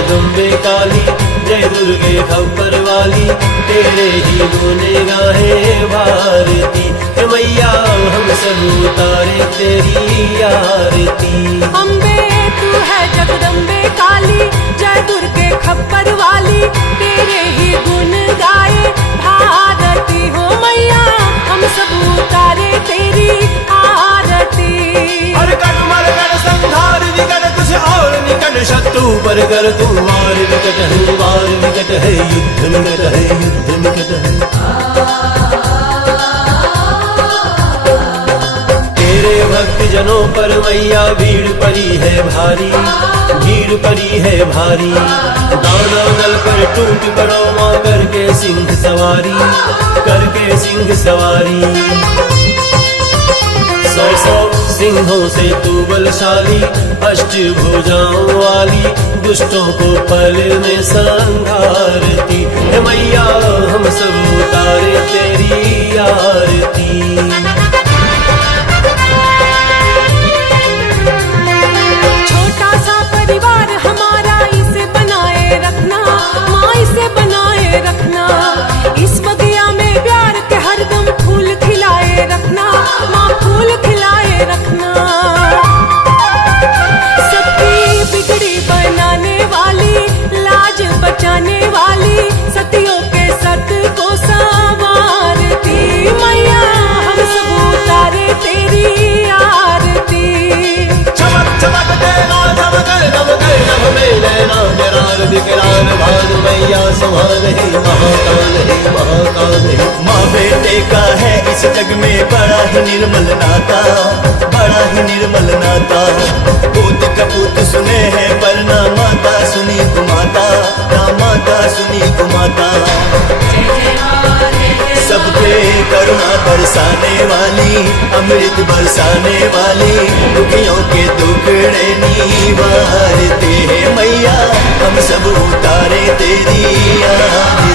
जगदम्बे काली, जय दुर्गे खप्पर वाली, तेरे ही गुने गाहे भारती। हे मैया हम सब उतारे तेरी आरती। अम्बे तू है जगदम्बे काली, जय दुर्गे खप्पर वाली, तेरे ही गुण गाए भारती। हो मैया हम सब उतारे तेरी आरती। हर कर मर कर संहार विकट, कुछ और निकट शत्रु पर कर तू वार। विकट है वार विकट है, युद्ध निकट है युद्ध निकट है। तेरे भक्त जनों पर मैया भीड़ पड़ी है भारी, भीड़ पड़ी है भारी। दानव दल पर टूट पड़ो माँ, करके सिंह सवारी, करके सिंह सवारी। सौ सिंहों से तू बलशाली, अष्ट भुजाओं वाली, दुष्टों को पल में संहारती। हे मैया हम सब उतारे तेरी आरती। छोटा सा परिवार हमारा, इसे बनाए रखना माँ, इसे बनाए रखना। इस बगिया में प्यार के हरदम फूल खिलाए रखना माँ, फूल खिलाए रखना। सबकी बिगड़ी बनाने वाली, लाज बचाने वाली, सतियों के सत को संवारती। मैया हम सब उतारे तेरी आरती। चमक चमक तेरा चमकर दमकर नभ में नैना विरार विकराल भानु मैया संभाल है महाकाल है महाकाल है। माँ बेटे का है इस जग में बड़ा ही निर्मल नाता, बड़ा ही निर्मल नाता। पूत कपूत सुने हैं पर ना माता सुनी कुमाता, ना माता सुनी कुमाता। सब पे करुणा बरसाने वाली, अमृत बरसाने वाली, दुखियों के दुखड़े निवारते हैं मैया हम सब उतारे तेरी आरती।